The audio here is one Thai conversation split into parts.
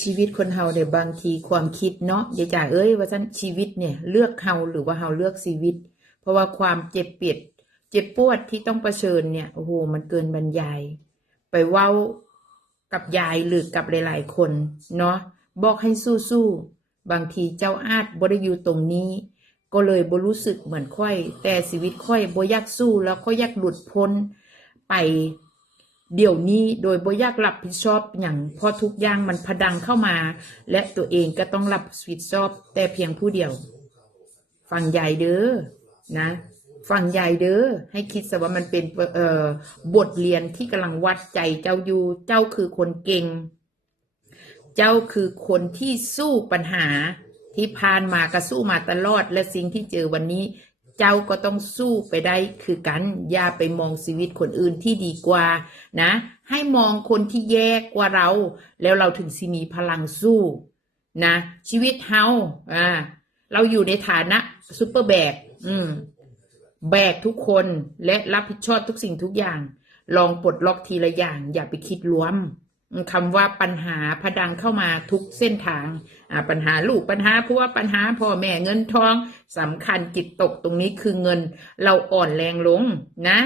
ชีวิตคนเฮาเนี่ยบางทีความคิดเนาะยายจ๋าเอ้ยว่าฉันชีวิตเนี่ยเลือกเฮาหรือว่าเฮาเลือกชีวิต เพราะว่าความเจ็บเปียดเจ็บปวดที่ต้องเผชิญเนี่ยโอ้โหมันเกินบรรยาย ไปเว้ากับยายหรือกับหลาย ๆ คนเนาะบอกให้สู้ๆบางทีเจ้าอาจบ่ได้อยู่ตรงนี้ ก็เลยบรู้สึกเหมือนค่อย แต่ชีวิตค่อยบ่อยากสู้แล้วก็อยากหลุดพ้นไป เดี๋ยวนี้โดยบ่อยากรับผิดชอบอย่างเพราะทุกอย่างมันพดังเข้ามา และตัวเองก็ต้องรับผิดชอบ แต่เพียงผู้เดียว ฟังยายเด้อนะฟังยายเด้อให้คิดซะว่ามันเป็นเอ่อบทเรียนที่กำลังวัดใจเจ้าอยู่ เจ้าคือคนเก่ง เจ้าคือคนที่สู้ปัญหาที่ผ่านมาก็สู้มาตลอด และสิ่งที่เจอวันนี้ เจ้าก็ต้องสู้ไปได้คือกัน อย่าไปมองชีวิตคนอื่นที่ดีกว่านะ ให้มองคนที่แย่กว่าเรา แล้วเราถึงสิมีพลังสู้นะ ชีวิตเฮาอ่าเราอยู่ในฐานะซูเปอร์แบกอืมแบกทุกคนและรับผิดชอบทุกสิ่งทุกอย่าง ลองปลดล็อกทีละอย่าง อย่าไปคิดรวม คำว่าปัญหาพดังเข้ามาทุกเส้นทางปัญหาลูกปัญหาผัวปัญหาพ่อแม่เงินทองสำคัญจิตตกตรงนี้คือเงิน เราอ่อนแรงลงนะ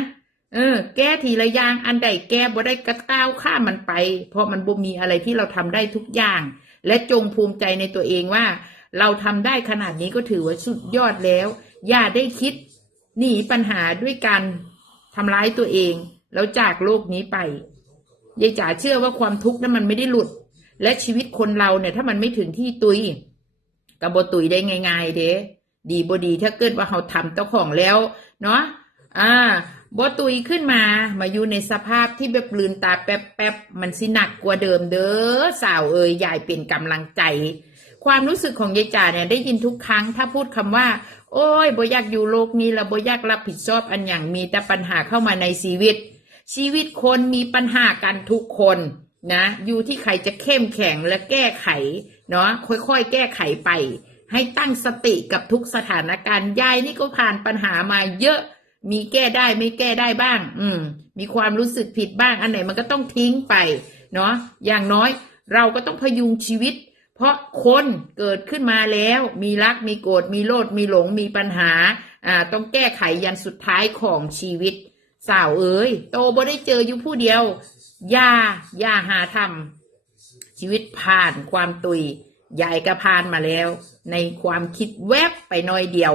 เออ แก้ทีละอย่างอันใดแก้บ่ได้กระก้าวข้ามมันไป เพราะมันบ่มีอะไรที่เราทำได้ทุกอย่าง และจงภูมิใจในตัวเองว่า เราทำได้ขนาดนี้ก็ถือว่าสุดยอดแล้ว อย่าได้คิดหนีปัญหาด้วยการทำร้ายตัวเอง แล้วจากโลกนี้ไป ยายจ๋าเชื่อว่าความทุกข์นั้นมันไม่ได้หลุด และชีวิตคนเราเนี่ย ถ้ามันไม่ถึงที่ตุยกับบตุยได้ง่ายๆเด้ดีบดีถ้าเกิดว่าเขาทำเจ้าของแล้ว เนาะอ่าบตุยขึ้นมา มาอยู่ในสภาพที่แบบลืนตาแป๊บๆมันสิหนักกว่าเดิมเด้อสาวเอ่ยยายเป็นกำลังใจ ความรู้สึกของยายจ๋าเนี่ยได้ยินทุกครั้ง ถ้าพูดคำว่า โอ้ยบ่อยากอยู่โลกนี้ล้วบ่อยากรับผิดชอบอันอย่างมีแต่ปัญหาเข้ามาในชีวิต ชีวิตคนมีปัญหากันทุกคนนะ อยู่ที่ใครจะเข้มแข็งและแก้ไขเนาะค่อยๆ แก้ไขไป ให้ตั้งสติกับทุกสถานการณ์ยายนี่ก็ผ่านปัญหามาเยอะ มีแก้ได้ไม่แก้ได้บ้าง อืม มีความรู้สึกผิดบ้างอันไหนมันก็ต้องทิ้งไปเนาะอย่างน้อยเราก็ต้องพยุงชีวิต เพราะคนเกิดขึ้นมาแล้ว มีรักมีโกรธมีโลดมีหลงมีปัญหาอ่าต้องแก้ไขยันสุดท้ายของชีวิต สาวเอ๋ยโตบ่ได้เจออยู่ผู้เดียว อย่า อย่าหาทำชีวิตผ่านความตุยยายก็ผ่านมาแล้ว ในความคิดแวบไปหน้อยเดียว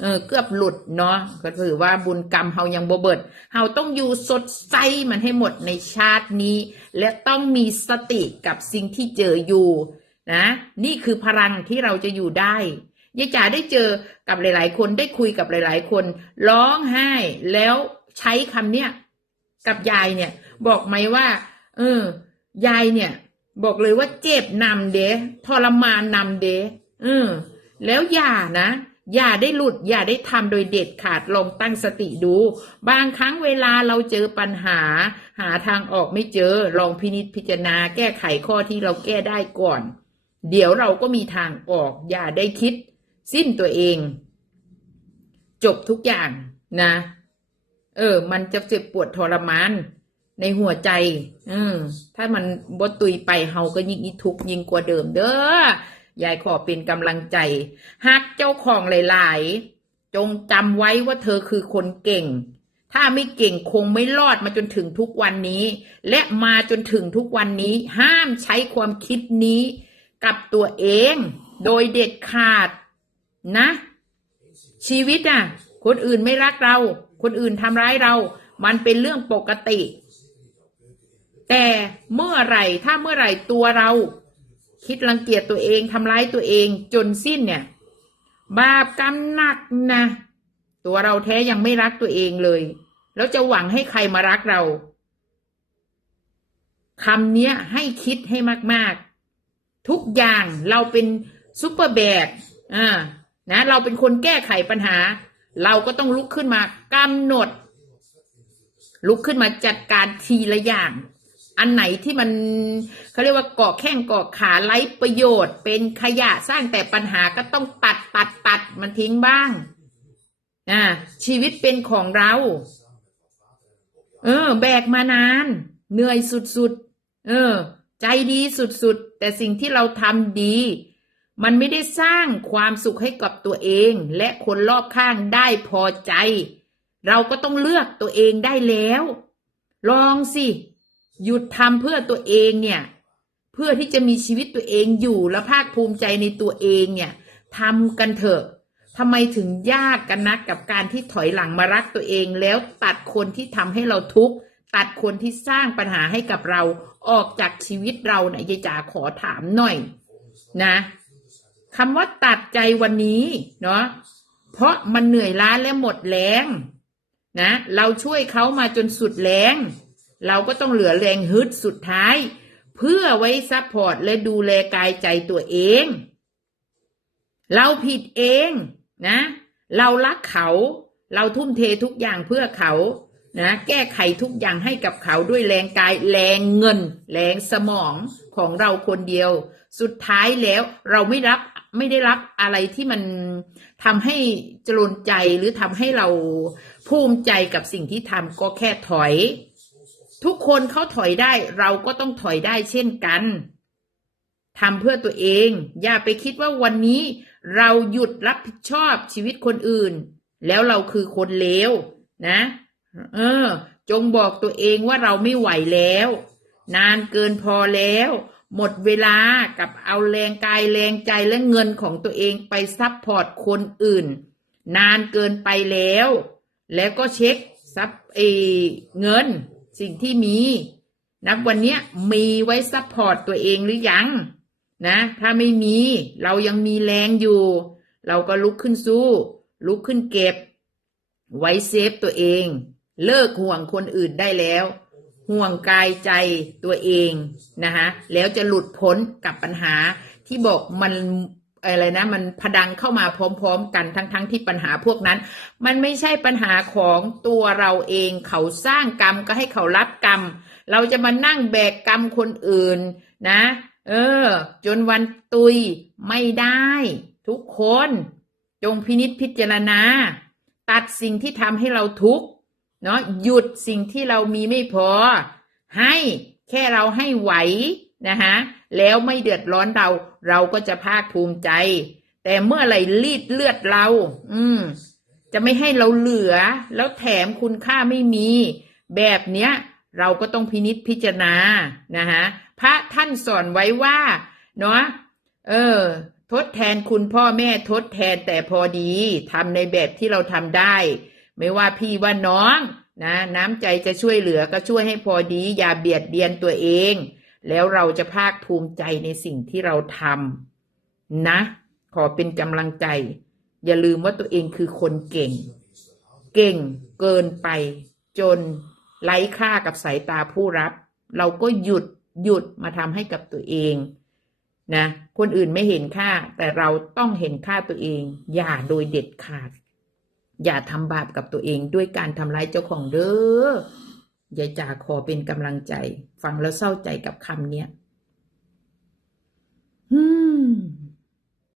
เออ เกือบหลุดเนาะก็ถือว่าบุญกรรมเฮายังบ่เบิดเฮาต้องอยู่สดใสมันให้หมดในชาตินี้ และต้องมีสติกับสิ่งที่เจออยู่นะนี่คือพลังที่เราจะอยู่ได้ยายจ๋าได้เจอกับหลาย ๆ คนได้คุยกับหลาย ๆ คนร้องไห้แล้ว ใช้คำเนี้ยกับยายเนี่ย บอกไหมว่า เออ ยายเนี่ย บอกเลยว่าเจ็บนำเดทรมานนำเดเออ แล้วอย่านะอย่าได้หลุดอย่าได้ทำโดยเด็ดขาดลองตั้งสติดู บางครั้งเวลาเราเจอปัญหา หาทางออกไม่เจอ ลองพินิจพิจารณาแก้ไขข้อที่เราแก้ได้ก่อน เดี๋ยวเราก็มีทางออก อย่าได้คิด สิ้นตัวเอง จบทุกอย่างนะ เออ มันจะเจ็บปวดทรมาน ในหัวใจ อืมถ้ามันบดตุยไปเฮาก็ยิ่งทุกข์ยิ่งกว่าเดิมเด้อยายขอเป็นกำลังใจหักเจ้าของหลาย ๆ จงจำไว้ว่าเธอคือคนเก่ง ถ้าไม่เก่งคงไม่รอดมาจนถึงทุกวันนี้ และมาจนถึงทุกวันนี้ ห้ามใช้ความคิดนี้ กับตัวเอง โดยเด็ดขาดนะ ชีวิตอะ คนอื่นไม่รักเรา คนอื่นทำร้ายเรา มันเป็นเรื่องปกติ แต่เมื่อไหร่ถ้าเมื่อไหร่ตัวเรา คิดรังเกียจตัวเองทำร้ายตัวเองจนสิ้นเนี่ย บาปกรรมหนักนะ ตัวเราแท้ยังไม่รักตัวเองเลย แล้วจะหวังให้ใครมารักเราคำเนี้ยให้คิดให้มาก ๆ ทุกอย่างเราเป็นซุปเปอร์แบกอ่านะ เราเป็นคนแก้ไขปัญหา เราก็ต้องลุกขึ้นมากำหนด ลุกขึ้นมาจัดการทีละอย่าง อันไหนที่มันเขาเรียกว่าเกาะแข้งเกาะขาไร้ประโยชน์ เป็นขยะสร้างแต่ปัญหาก็ต้องตัดตัดตัดมันทิ้งบ้างอ่าชีวิตเป็นของเรา เออ แบกมานาน เหนื่อยสุดๆ เออ ใจดีสุดๆ แต่สิ่งที่เราทำดี มันไม่ได้สร้างความสุขให้กับตัวเอง และคนรอบข้างได้พอใจ เราก็ต้องเลือกตัวเองได้แล้ว ลองสิ หยุดทำเพื่อตัวเองเนี่ย เพื่อที่จะมีชีวิตตัวเองอยู่และภาคภูมิใจในตัวเองเนี่ยทำกันเถอะทำไมถึงยากกันนักกับการที่ถอยหลังมารักตัวเองแล้วตัดคนที่ทำให้เราทุกข์ตัดคนที่สร้างปัญหาให้กับเราออกจากชีวิตเราไหนยายจ๋าขอถามหน่อย นะ คำว่าตัดใจวันนี้เนาะเพราะมันเหนื่อยล้าและหมดแรงนะเราช่วยเขามาจนสุดแรง เราก็ต้องเหลือแรงฮึดสุดท้าย เพื่อไว้ซัพพอร์ตและดูแลกายใจตัวเอง เราผิดเองนะ เรารักเขา เราทุ่มเททุกอย่างเพื่อเขานะแก้ไขทุกอย่างให้กับเขาด้วยแรงกายแรงเงิน แรงสมองของเราคนเดียว สุดท้ายแล้วเราไม่รับ ไม่ได้รับอะไรที่มันทำให้จรนใจหรือทำให้เราภูมิใจกับสิ่งที่ทำก็แค่ถอย ทุกคนเขาถอยได้ เราก็ต้องถอยได้เช่นกันทำเพื่อตัวเอง อย่าไปคิดว่าวันนี้เราหยุดรับผิดชอบชีวิตคนอื่น แล้วเราคือคนเลวนะ เออ จงบอกตัวเองว่าเราไม่ไหวแล้ว นานเกินพอแล้ว หมดเวลากับเอาแรงกายแรงใจและเงินของตัวเองไปซัพพอร์ตคนอื่น นานเกินไปแล้ว แล้วก็เช็คซับเอเงิน สิ่งที่มีนับวันนี้มีไว้ซัพพอร์ตตัวเองหรือยังนะ ถ้าไม่มีเรายังมีแรงอยู่ เราก็ลุกขึ้นสู้ ลุกขึ้นเก็บ ไว้เซฟตัวเอง เลิกห่วงคนอื่นได้แล้ว ห่วงกายใจตัวเองนะคะแล้วจะหลุดพ้นกับปัญหาที่บอกมันอะไรนะมันพดังเข้ามาพร้อม ๆ กันทั้งๆทที่ปัญหาพวกนั้น มันไม่ใช่ปัญหาของตัวเราเองเขาสร้างกรรมก็ให้เขารับกรรม เราจะมานั่งแบกกรรมคนอื่นนะ เออ จนวันตุยไม่ได้ ทุกคน จงพินิษพิจารณา ตัดสิ่งที่ทำให้เราทุกข์ เนาะหยุดสิ่งที่เรามีไม่พอ ให้แค่เราให้ไหวนะคะแล้วไม่เดือดร้อนเราเราก็จะภาคภูมิใจ แต่เมื่อไหร่รีดเลือดเรา อืม จะไม่ให้เราเหลือ แล้วแถมคุณค่าไม่มี แบบเนี้ย เราก็ต้องพินิษพิจารณานะคะพระท่านสอนไว้ว่าเนาะเออ ทดแทนคุณพ่อแม่ทดแทนแต่พอดีทำในแบบที่เราทำได้ ไม่ว่าพี่ว่าน้องนะน้ำใจจะช่วยเหลือก็ช่วยให้พอดี อย่าเบียดเบียนตัวเอง แล้วเราจะภาคภูมิใจในสิ่งที่เราทำนะ ขอเป็นกำลังใจ อย่าลืมว่าตัวเองคือคนเก่ง เก่งเกินไป จนไร้ค่ากับสายตาผู้รับ เราก็หยุดหยุดมาทำให้กับตัวเองนะคนอื่นไม่เห็นค่าแต่เราต้องเห็นค่าตัวเอง อย่าโดยเด็ดขาด อย่าทำบาปกับตัวเองด้วยการทำร้ายเจ้าของเด้อยายจ่าขอเป็นกำลังใจ ฟังแล้วเศร้าใจกับคำเนี้ย อืม